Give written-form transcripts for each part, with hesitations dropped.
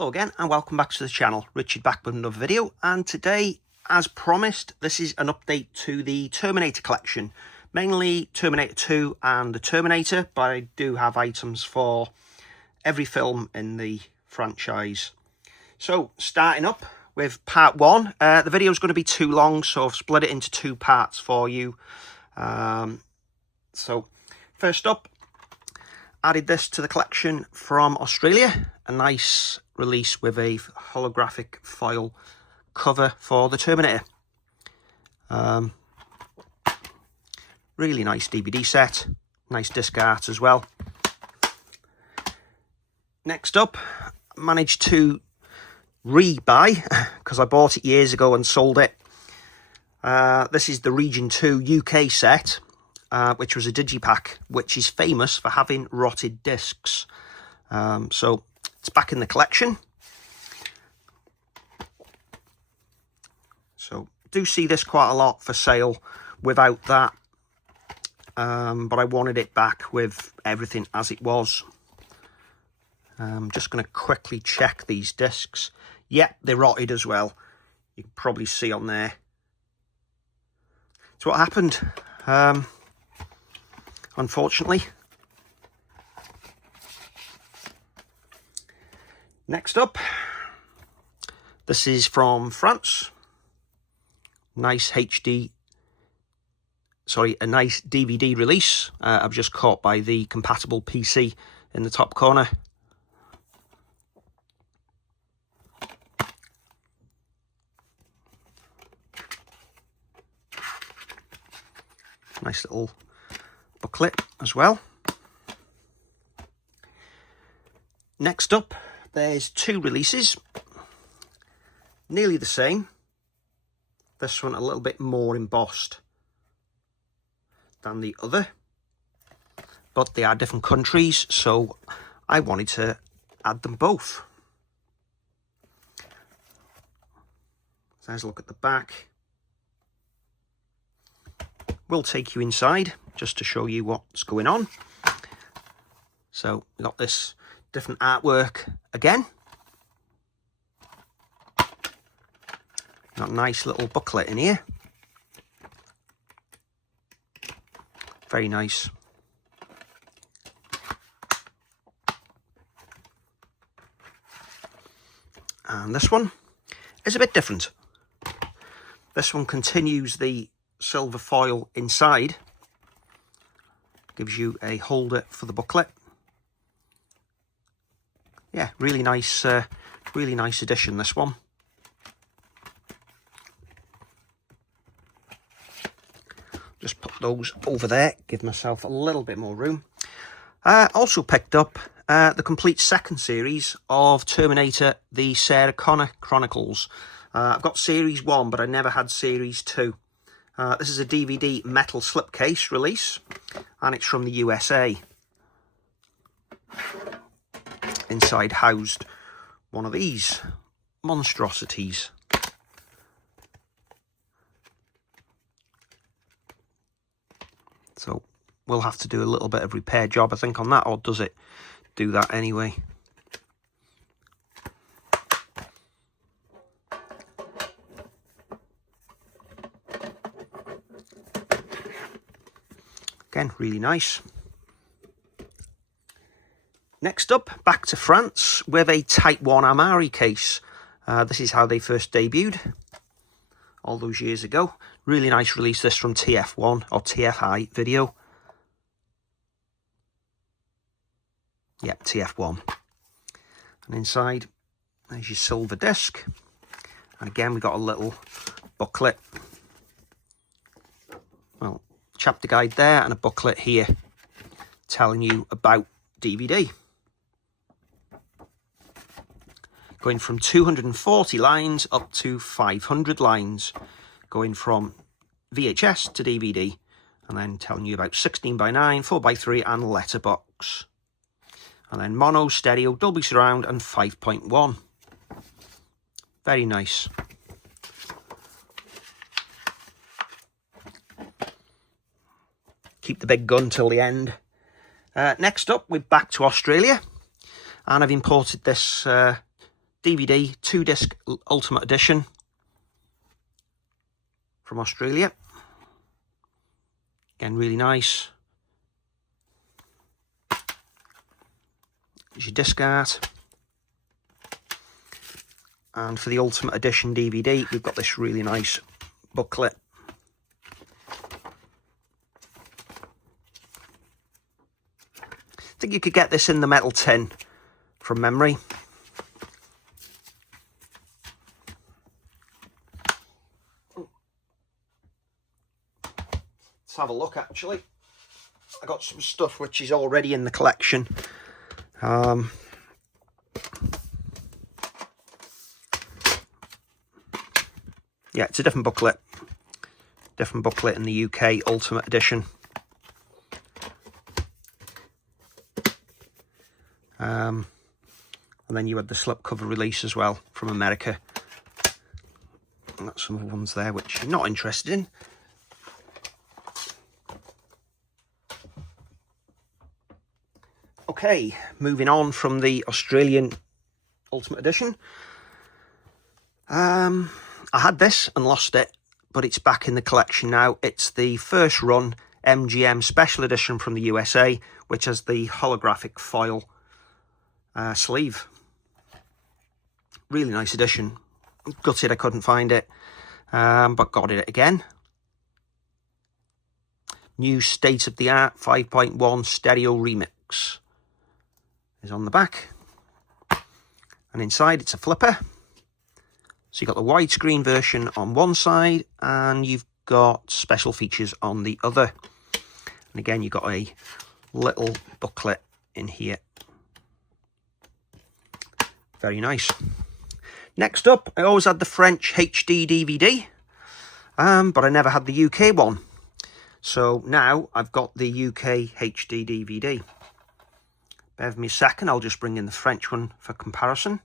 Hello again and welcome back to the channel. Richard back with another video, and today, as promised, this is an update to the Terminator collection. Mainly Terminator 2 and the Terminator, but I do have items for every film in the franchise. So starting up with part 1, the video is going to be too long, so I've split it into 2 parts for you. So first up, added this to the collection from Australia, a nice release with a holographic foil cover for the Terminator. Really nice DVD set, nice disc art as well. Next up, managed to re-buy, because I bought it years ago and sold it. This is the Region 2 UK set, which was a digipack, which is famous for having rotted discs. So it's back in the collection. So do see this quite a lot for sale without that, but I wanted it back with everything as it was. I'm just going to quickly check these discs. Yeah, they're rotted as well. You can probably see on there. So what happened? Unfortunately. Next up, this is from France. A nice DVD release. I've just caught by the compatible PC in the top corner. Nice little booklet as well. Next up, there's 2 releases, nearly the same. This one a little bit more embossed than the other, but they are different countries, so I wanted to add them both. So let's look at the back. We'll take you inside just to show you what's going on. So we got this different artwork again. Got a nice little booklet in here. Very nice. And this one is a bit different. This one continues the silver foil inside. Gives you a holder for the booklet. Yeah, really nice edition, this one. Just put those over there, give myself a little bit more room. Also picked up the complete second series of Terminator, the Sarah Connor Chronicles. I've got series 1, but I never had series 2. This is a DVD metal slipcase release, and it's from the USA. Inside housed one of these monstrosities. So we'll have to do a little bit of repair job, I think, on that, or does it do that anyway? Again, really nice. Next up, back to France with a Type 1 Amari case. This is how they first debuted all those years ago. Really nice release, this from TF1 or TFI Video. Yep, TF1. And inside, there's your silver disc. And again, we got a little booklet. Well, chapter guide there and a booklet here telling you about DVD. Going from 240 lines up to 500 lines. Going from VHS to DVD. And then telling you about 16:9, 4:3 and letterbox. And then mono, stereo, Dolby Surround and 5.1. Very nice. Keep the big gun till the end. Next up, we're back to Australia. And I've imported this DVD 2-disc Ultimate Edition from Australia. Again, really nice. There's your disc art. And for the Ultimate Edition DVD, we've got this really nice booklet. I think you could get this in the metal tin from memory. Let's have a look, actually. I got some stuff which is already in the collection. Yeah, it's a different booklet. Different booklet in the UK Ultimate Edition. And then you had the slipcover release as well from America. And that's some of the ones there which you're not interested in. Okay, moving on from the Australian Ultimate Edition. I had this and lost it, but it's back in the collection now. It's the first run MGM Special Edition from the USA, which has the holographic foil sleeve. Really nice edition. Gutted I couldn't find it, but got it again. New state-of-the-art 5.1 stereo remix is on the back. And inside it's a flipper. So you've got the widescreen version on one side and you've got special features on the other. And again, you've got a little booklet in here. Very nice. Next up, I always had the French HD DVD, but I never had the UK one. So now I've got the UK HD DVD. Bear with me a second, I'll just bring in the French one for comparison.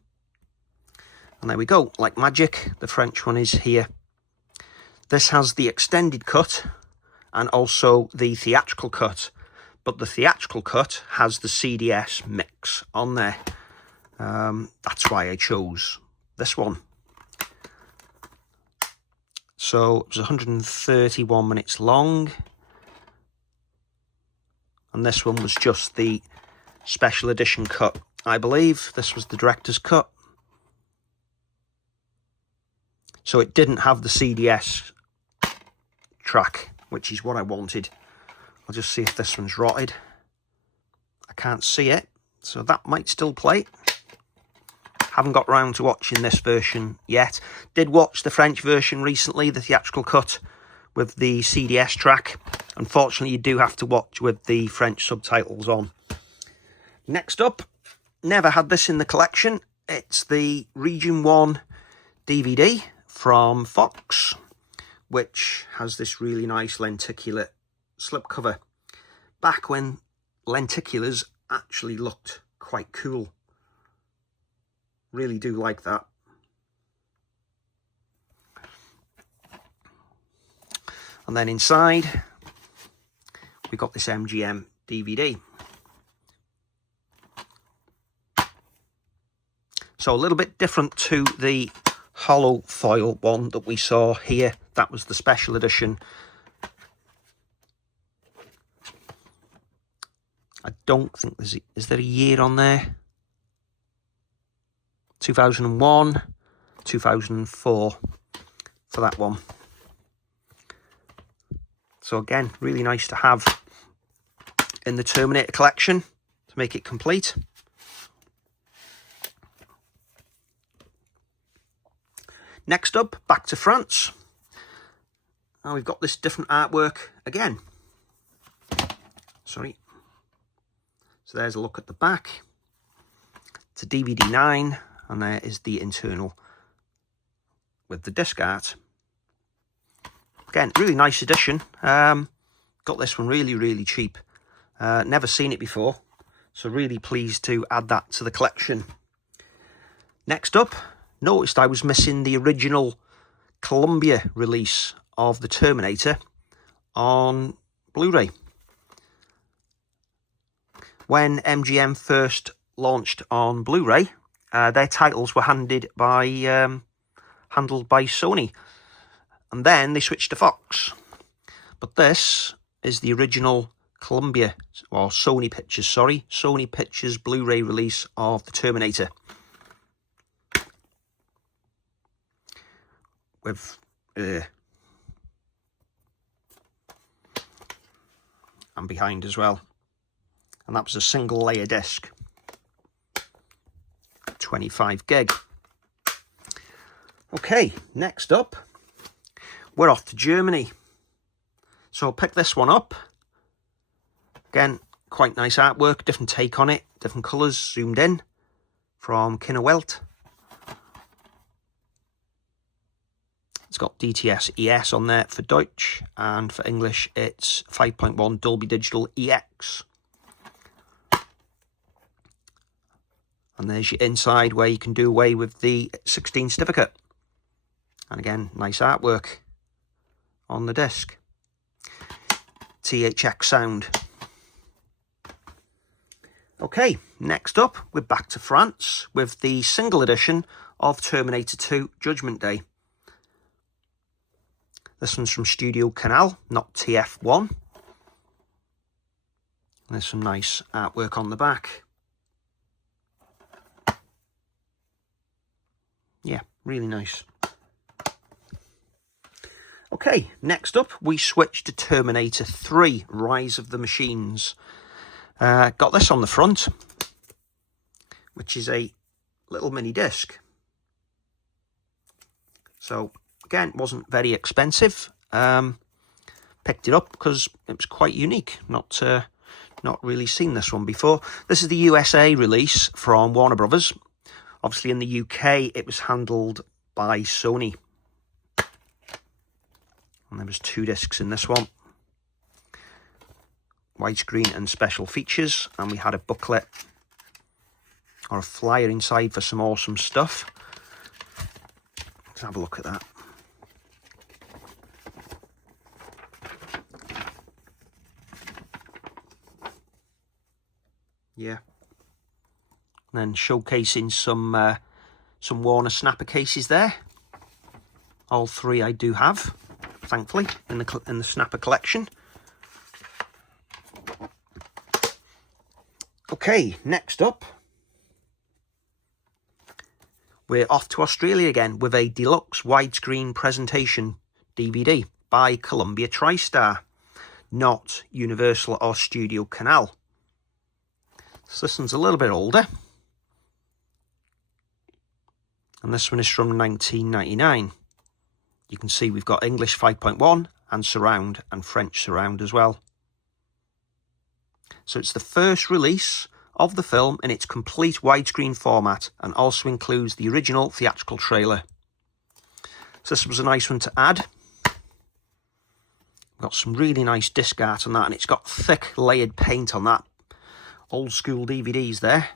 And there we go, like magic, the French one is here. This has the extended cut and also the theatrical cut, but the theatrical cut has the CDS mix on there. That's why I chose this one. So it was 131 minutes long, and this one was just the special edition cut. I believe this was the director's cut. So it didn't have the CDS track, which is what I wanted. I'll just see if this one's rotted. I can't see it, so that might still play. Haven't got round to watching this version yet. Did watch the French version recently, the theatrical cut with the CDS track. Unfortunately, you do have to watch with the French subtitles on. Next up, never had this in the collection. It's the Region 1 DVD from Fox, which has this really nice lenticular slipcover. Back when lenticulars actually looked quite cool. Really do like that. And then inside, we got this MGM DVD. So a little bit different to the hollow foil one that we saw here. That was the special edition. I don't think is there a year on there? 2001, 2004 for that one. So again, really nice to have in the Terminator collection to make it complete. Next up, back to France. Now we've got this different artwork again. Sorry. So there's a look at the back. It's a DVD 9, and there is the internal with the disc art. Again, really nice edition. Got this one really cheap. Never seen it before, so really pleased to add that to the collection. Next up, noticed I was missing the original Columbia release of the Terminator on Blu-ray. When MGM first launched on Blu-ray, their titles were handled by Sony, and then they switched to Fox. But this is the original Columbia, or Sony Pictures, sorry, Sony Pictures Blu-ray release of the Terminator, with and behind as well, and that was a single layer disc, 25 gig. Okay, next up, we're off to Germany. So I'll pick this one up. Again, quite nice artwork, different take on it, different colours, zoomed in, from Kinowelt. It's got DTS ES on there for Deutsch, and for English it's 5.1 Dolby Digital EX. And there's your inside, where you can do away with the 16 certificate. And again, nice artwork on the disc. THX sound. Okay, next up, we're back to France with the single edition of Terminator 2 Judgment Day. This one's from Studio Canal, not TF1. There's some nice artwork on the back. Yeah, really nice. Okay, next up, we switch to Terminator 3, Rise of the Machines. Got this on the front, which is a little mini disc. So, again, it wasn't very expensive. Picked it up because it was quite unique. Not really seen this one before. This is the USA release from Warner Brothers. Obviously, in the UK, it was handled by Sony. And there was 2 discs in this one. Widescreen and special features. And we had a booklet or a flyer inside for some awesome stuff. Let's have a look at that. Yeah. And then showcasing some Warner Snapper cases there. All 3 I do have, thankfully, in the Snapper collection. Okay, next up, we're off to Australia again with a deluxe widescreen presentation DVD by Columbia TriStar, not Universal or Studio Canal. So this one's a little bit older. And this one is from 1999. You can see we've got English 5.1 and surround, and French surround as well. So it's the first release of the film in its complete widescreen format, and also includes the original theatrical trailer. So this was a nice one to add. Got some really nice disc art on that, and it's got thick layered paint on that. Old school DVDs there.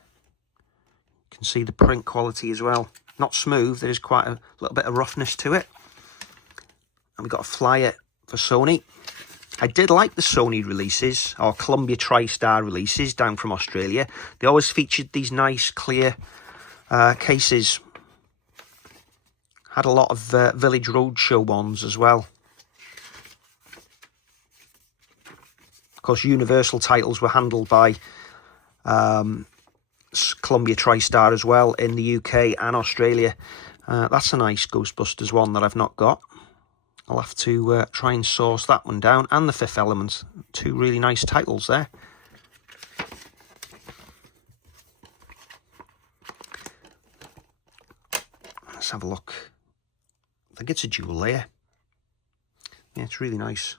You can see the print quality as well. Not smooth, there is quite a little bit of roughness to it. And we've got a flyer for Sony. I did like the Sony releases, or Columbia TriStar releases down from Australia. They always featured these nice clear cases. Had a lot of Village Roadshow ones as well. Of course, Universal titles were handled by Columbia TriStar as well in the UK and Australia. That's a nice Ghostbusters one that I've not got. I'll have to try and source that one down, and The Fifth Element. 2 really nice titles there. Let's have a look. I think it's a dual layer. Yeah, it's really nice.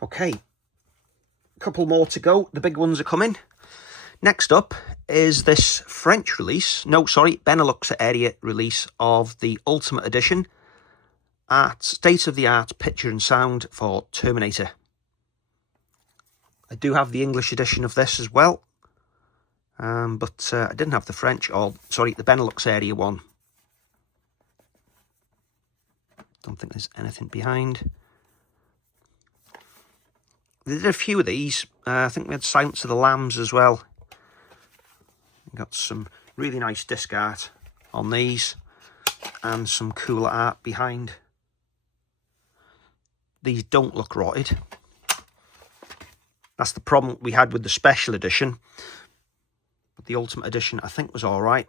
Okay, a couple more to go. The big ones are coming. Next up is this French release, Benelux area release of the Ultimate Edition at state-of-the-art picture and sound for Terminator. I do have the English edition of this as well, but I didn't have the French, the Benelux area one. Don't think there's anything behind. They did a few of these. I think we had Silence of the Lambs as well. Got some really nice disc art on these, and some cooler art behind. These don't look rotted. That's the problem we had with the special edition. But the Ultimate Edition, I think, was all right.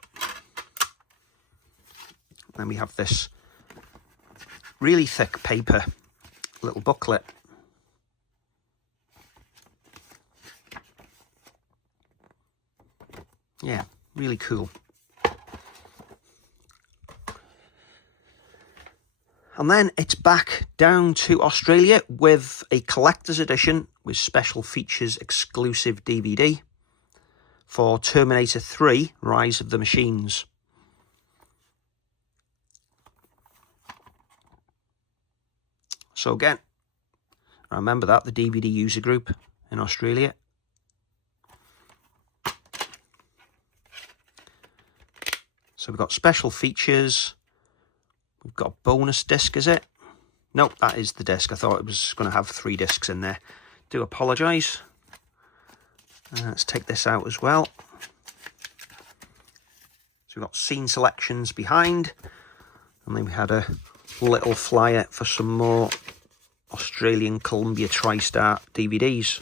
Then we have this really thick paper little booklet. Yeah, really cool. And then it's back down to Australia with a collector's edition with special features exclusive DVD for Terminator 3, Rise of the Machines. So again, I remember that, the DVD user group in Australia. So we've got special features. We've got a bonus disc, is it? Nope, that is the disc. I thought it was going to have 3 discs in there. Do apologise. Let's take this out as well. So we've got scene selections behind. And then we had a little flyer for some more Australian Columbia TriStar DVDs.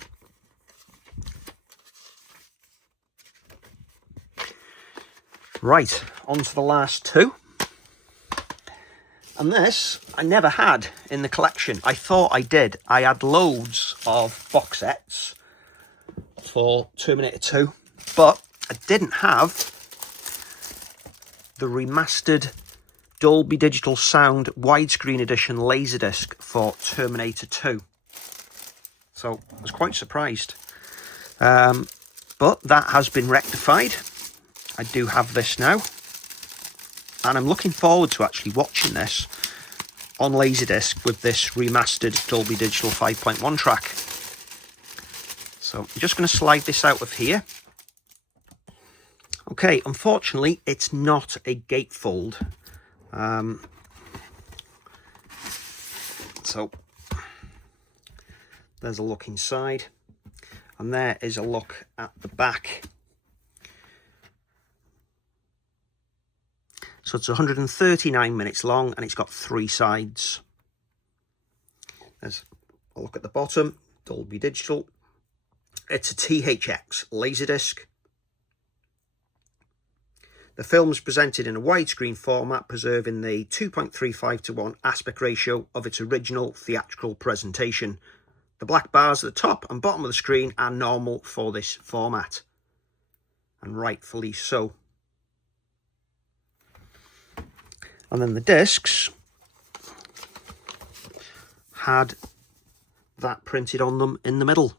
Right, on to the last 2. And this, I never had in the collection. I thought I did. I had loads of box sets for Terminator 2, but I didn't have the remastered Dolby Digital Sound widescreen edition Laserdisc for Terminator 2. So I was quite surprised. But that has been rectified. I do have this now. And I'm looking forward to actually watching this on Laserdisc with this remastered Dolby Digital 5.1 track. So I'm just going to slide this out of here. Okay, unfortunately, it's not a gatefold. So there's a look inside, and there is a look at the back. So it's 139 minutes long, and it's got 3 sides. There's a look at the bottom, Dolby Digital. It's a THX Laserdisc. The film is presented in a widescreen format, preserving the 2.35:1 aspect ratio of its original theatrical presentation. The black bars at the top and bottom of the screen are normal for this format, and rightfully so. And then the discs had that printed on them in the middle.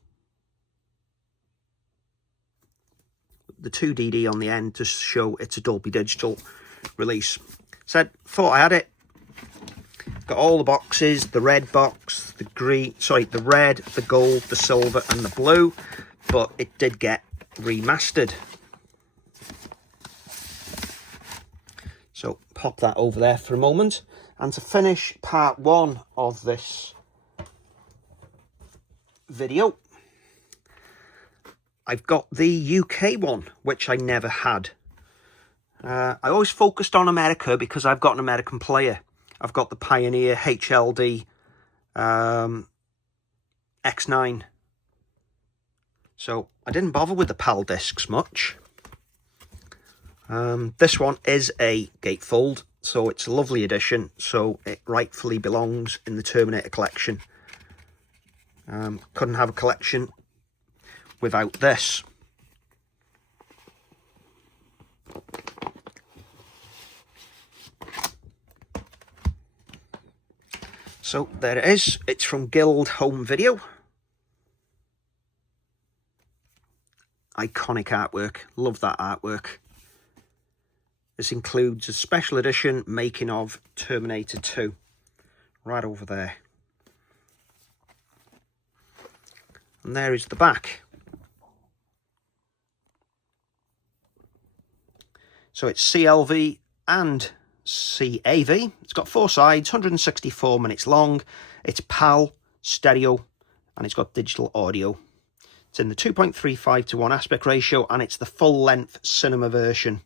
The 2DD on the end to show it's a Dolby Digital release. Thought I had it. Got all the boxes, the red box, the green, sorry, the red, the gold, the silver and the blue, but it did get remastered. So pop that over there for a moment. And to finish part 1 of this video, I've got the UK one, which I never had. I always focused on America because I've got an American player. I've got the Pioneer HLD X9. So I didn't bother with the PAL discs much. This one is a gatefold, so it's a lovely edition, so it rightfully belongs in the Terminator collection. Couldn't have a collection without this. So there it is. It's from Guild Home Video. Iconic artwork. Love that artwork. This includes a special edition making of Terminator 2. Right over there. And there is the back. So it's CLV and CAV. It's got 4 sides, 164 minutes long. It's PAL, stereo, and it's got digital audio. It's in the 2.35:1 aspect ratio, and it's the full-length cinema version.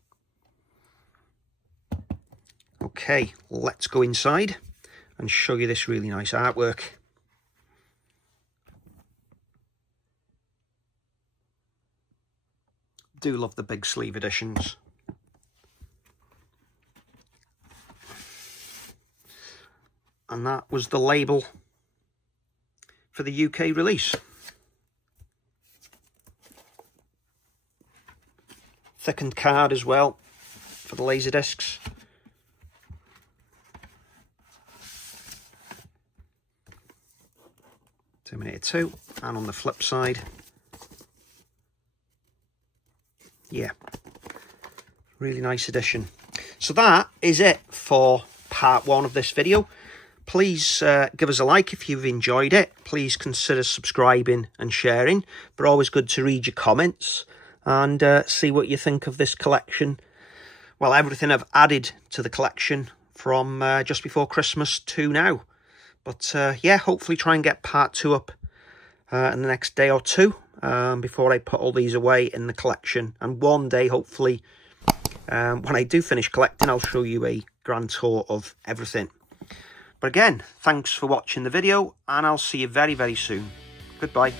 Okay, let's go inside and show you this really nice artwork. Do love the big sleeve editions. And that was the label for the UK release. Thickened card as well for the Laserdiscs. Terminator 2, and on the flip side, yeah, really nice edition. So that is it for part 1 of this video. Please give us a like if you've enjoyed it. Please consider subscribing and sharing. But always good to read your comments and see what you think of this collection. Well, everything I've added to the collection from just before Christmas to now. But yeah, hopefully try and get part 2 up in the next day or two before I put all these away in the collection. And one day, hopefully, when I do finish collecting, I'll show you a grand tour of everything. But again, thanks for watching the video, and I'll see you very, very soon. Goodbye.